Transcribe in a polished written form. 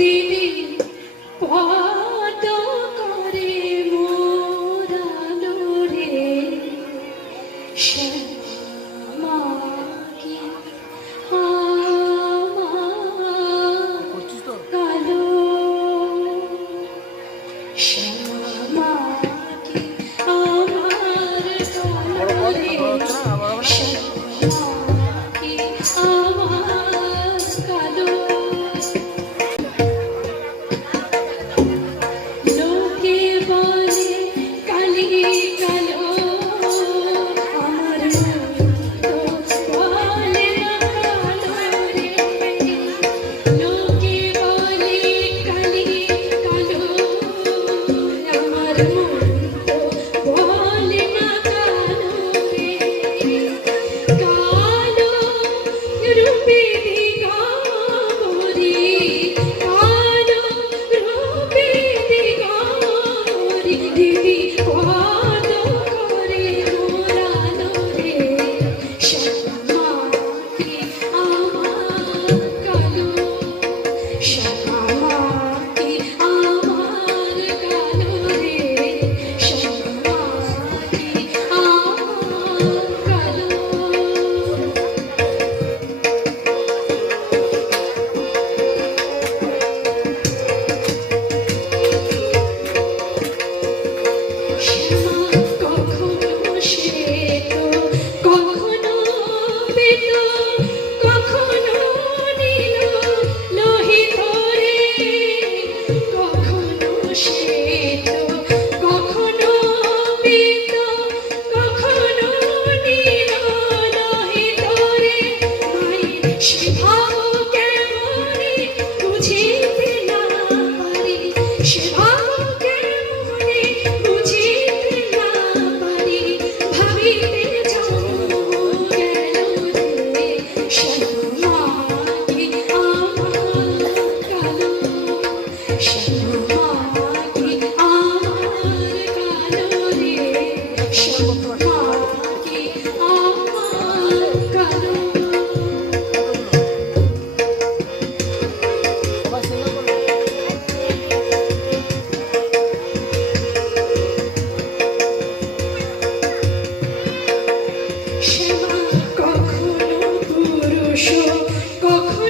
দিদি পদ করে মোরালো রে শ্যামা কি আমার কালো শ্যামা কি আমার কালো রে শ্যামা কি আমার কালো লোকে বলে কালি কালো আমার তো বলে না কালো রে লোকে বলে কালি কালো আমার তো বলে না কালো রে কালো রূপে দিগম্বরী কালো রূপে দিগম্বরী দিদি পদ করে মোরালো রে শ্যামা কি আমার কালো শ্যামা কি আমার কালো রে শ্যামা কি আমার কালো শ্যামা কখনো শ্বেত কখনো বেত কখনো নীল লোহিত রে কখনো শ্বেত কখনো বেত কখনো নীল লোহিত রে মায়ের সেবা